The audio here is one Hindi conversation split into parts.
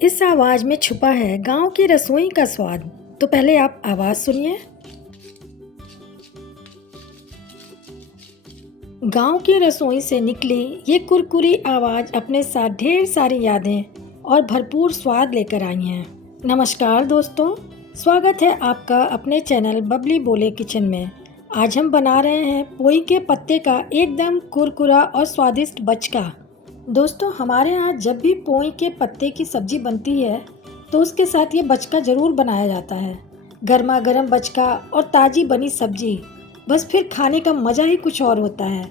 इस आवाज में छुपा है गांव की रसोई का स्वाद। तो पहले आप आवाज सुनिए। गांव की रसोई से निकली ये कुरकुरी आवाज अपने साथ ढेर सारी यादें और भरपूर स्वाद लेकर आई हैं। नमस्कार दोस्तों, स्वागत है आपका अपने चैनल बबली बोले किचन में। आज हम बना रहे हैं पोई के पत्ते का एकदम कुरकुरा और स्वादिष्ट बचका। दोस्तों, हमारे यहाँ जब भी पोई के पत्ते की सब्जी बनती है तो उसके साथ ये बचका ज़रूर बनाया जाता है। गर्मा गर्म बचका और ताज़ी बनी सब्जी, बस फिर खाने का मज़ा ही कुछ और होता है।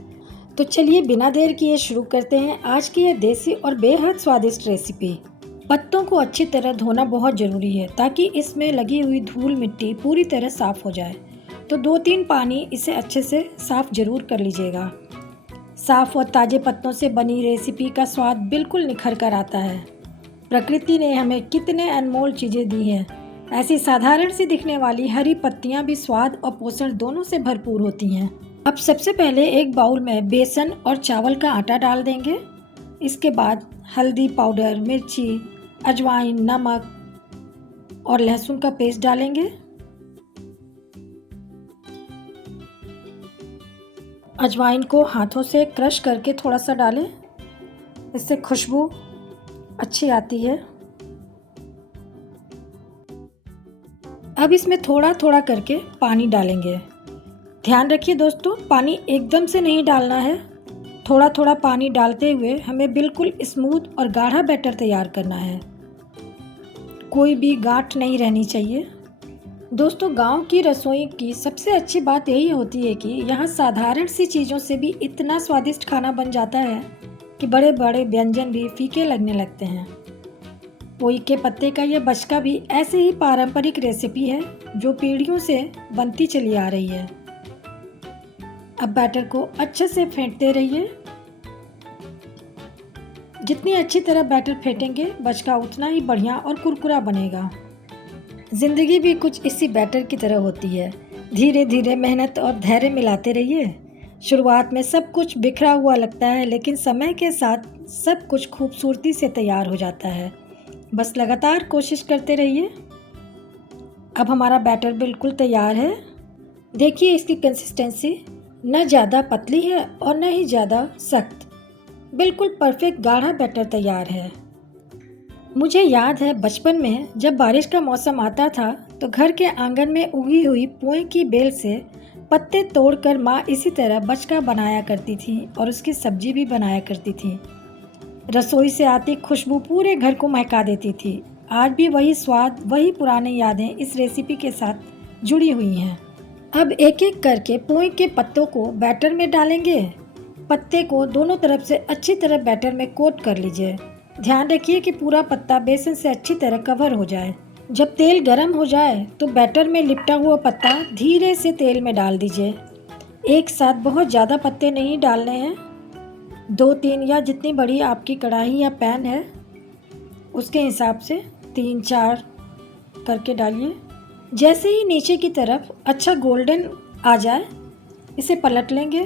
तो चलिए बिना देर किए शुरू करते हैं आज की ये देसी और बेहद स्वादिष्ट रेसिपी। पत्तों को अच्छी तरह धोना बहुत ज़रूरी है ताकि इसमें लगी हुई धूल मिट्टी पूरी तरह साफ़ हो जाए। तो 2-3 पानी इसे अच्छे से साफ़ ज़रूर कर लीजिएगा। साफ और ताज़े पत्तों से बनी रेसिपी का स्वाद बिल्कुल निखर कर आता है। प्रकृति ने हमें कितने अनमोल चीज़ें दी हैं। ऐसी साधारण सी दिखने वाली हरी पत्तियां भी स्वाद और पोषण दोनों से भरपूर होती हैं। अब सबसे पहले एक बाउल में बेसन और चावल का आटा डाल देंगे। इसके बाद हल्दी पाउडर, मिर्ची, अजवाइन, नमक और लहसुन का पेस्ट डालेंगे। अजवाइन को हाथों से क्रश करके थोड़ा सा डालें, इससे खुशबू अच्छी आती है। अब इसमें थोड़ा थोड़ा करके पानी डालेंगे। ध्यान रखिए दोस्तों, पानी एकदम से नहीं डालना है। थोड़ा थोड़ा पानी डालते हुए हमें बिल्कुल स्मूथ और गाढ़ा बैटर तैयार करना है। कोई भी गांठ नहीं रहनी चाहिए। दोस्तों, गांव की रसोई की सबसे अच्छी बात यही होती है कि यहाँ साधारण सी चीज़ों से भी इतना स्वादिष्ट खाना बन जाता है कि बड़े बड़े व्यंजन भी फीके लगने लगते हैं। पोई के पत्ते का ये बचका भी ऐसे ही पारंपरिक रेसिपी है जो पीढ़ियों से बनती चली आ रही है। अब बैटर को अच्छे से फेंटते रहिए। जितनी अच्छी तरह बैटर फेंटेंगे बचका उतना ही बढ़िया और कुरकुरा बनेगा। जिंदगी भी कुछ इसी बैटर की तरह होती है। धीरे धीरे मेहनत और धैर्य मिलाते रहिए। शुरुआत में सब कुछ बिखरा हुआ लगता है, लेकिन समय के साथ सब कुछ खूबसूरती से तैयार हो जाता है। बस लगातार कोशिश करते रहिए। अब हमारा बैटर बिल्कुल तैयार है। देखिए इसकी कंसिस्टेंसी न ज़्यादा पतली है और न ही ज़्यादा सख्त। बिल्कुल परफेक्ट गाढ़ा बैटर तैयार है। मुझे याद है बचपन में जब बारिश का मौसम आता था तो घर के आंगन में उगी हुई पोई की बेल से पत्ते तोड़कर माँ इसी तरह बचका बनाया करती थी और उसकी सब्जी भी बनाया करती थी। रसोई से आती खुशबू पूरे घर को महका देती थी। आज भी वही स्वाद, वही पुरानी यादें इस रेसिपी के साथ जुड़ी हुई हैं। अब एक एक करके पोई के पत्तों को बैटर में डालेंगे। पत्ते को दोनों तरफ से अच्छी तरह बैटर में कोट कर लीजिए। ध्यान रखिए कि पूरा पत्ता बेसन से अच्छी तरह कवर हो जाए। जब तेल गर्म हो जाए तो बैटर में लिपटा हुआ पत्ता धीरे से तेल में डाल दीजिए। एक साथ बहुत ज़्यादा पत्ते नहीं डालने हैं। 2-3 या जितनी बड़ी आपकी कढ़ाई या पैन है उसके हिसाब से 3-4 करके डालिए। जैसे ही नीचे की तरफ अच्छा गोल्डन आ जाए इसे पलट लेंगे।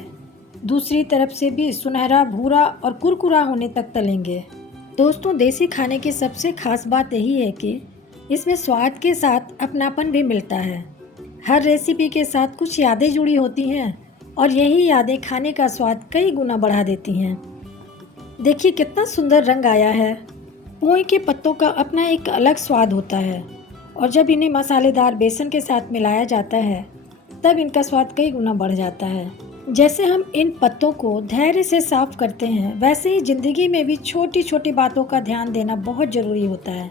दूसरी तरफ से भी सुनहरा, भूरा और कुरकुरा होने तक तलेंगे। दोस्तों, देसी खाने की सबसे खास बात यही है कि इसमें स्वाद के साथ अपनापन भी मिलता है। हर रेसिपी के साथ कुछ यादें जुड़ी होती हैं और यही यादें खाने का स्वाद कई गुना बढ़ा देती हैं। देखिए कितना सुंदर रंग आया है। पोई के पत्तों का अपना एक अलग स्वाद होता है और जब इन्हें मसालेदार बेसन के साथ मिलाया जाता है तब इनका स्वाद कई गुना बढ़ जाता है। जैसे हम इन पत्तों को धैर्य से साफ करते हैं, वैसे ही जिंदगी में भी छोटी छोटी बातों का ध्यान देना बहुत ज़रूरी होता है।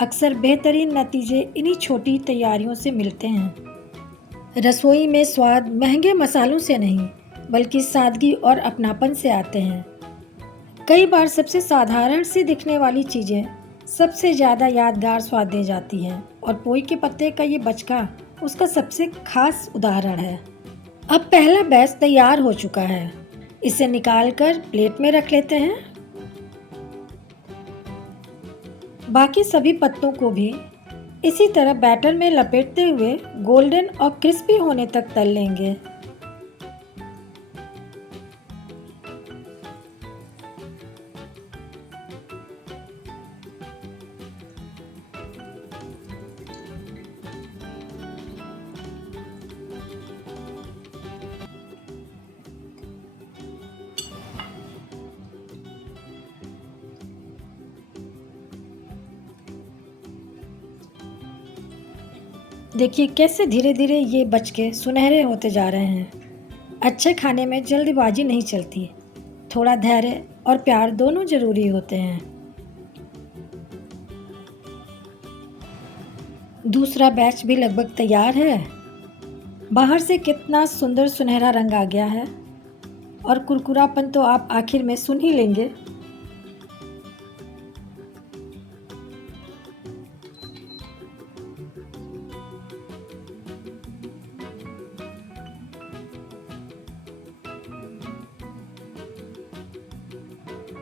अक्सर बेहतरीन नतीजे इन्हीं छोटी तैयारियों से मिलते हैं। रसोई में स्वाद महंगे मसालों से नहीं बल्कि सादगी और अपनापन से आते हैं। कई बार सबसे साधारण सी दिखने वाली चीज़ें सबसे ज़्यादा यादगार स्वाद दे जाती हैं और पोई के पत्ते का ये बचका उसका सबसे खास उदाहरण है। अब पहला बैच तैयार हो चुका है। इसे निकालकर प्लेट में रख लेते हैं। बाकी सभी पत्तों को भी इसी तरह बैटर में लपेटते हुए गोल्डन और क्रिस्पी होने तक तल लेंगे। देखिए कैसे धीरे धीरे ये बचके सुनहरे होते जा रहे हैं। अच्छे खाने में जल्दबाजी नहीं चलती, थोड़ा धैर्य और प्यार दोनों जरूरी होते हैं। दूसरा बैच भी लगभग तैयार है। बाहर से कितना सुंदर सुनहरा रंग आ गया है और कुरकुरापन तो आप आखिर में सुन ही लेंगे।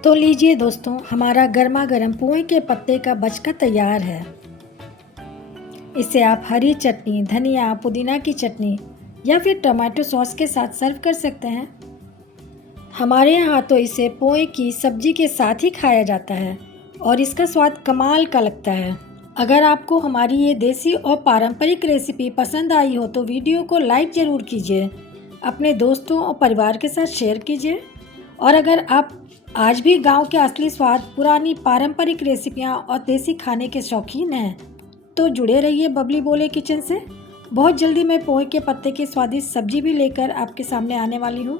तो लीजिए दोस्तों, हमारा गर्मा गर्म पोहे के पत्ते का बचका तैयार है। इसे आप हरी चटनी, धनिया, पुदीना की चटनी या फिर टमाटो सॉस के साथ सर्व कर सकते हैं। हमारे यहाँ तो इसे पोहे की सब्जी के साथ ही खाया जाता है और इसका स्वाद कमाल का लगता है। अगर आपको हमारी ये देसी और पारंपरिक रेसिपी पसंद आई हो तो वीडियो को लाइक ज़रूर कीजिए, अपने दोस्तों और परिवार के साथ शेयर कीजिए। और अगर आप आज भी गांव के असली स्वाद, पुरानी पारंपरिक रेसिपियां और देसी खाने के शौकीन हैं तो जुड़े रहिए बबली बोले किचन से। बहुत जल्दी मैं पोहे के पत्ते की स्वादिष्ट सब्जी भी लेकर आपके सामने आने वाली हूँ।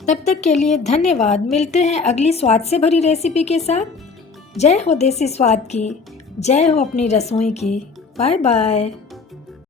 तब तक के लिए धन्यवाद। मिलते हैं अगली स्वाद से भरी रेसिपी के साथ। जय हो देसी स्वाद की, जय हो अपनी रसोई की। Bye bye.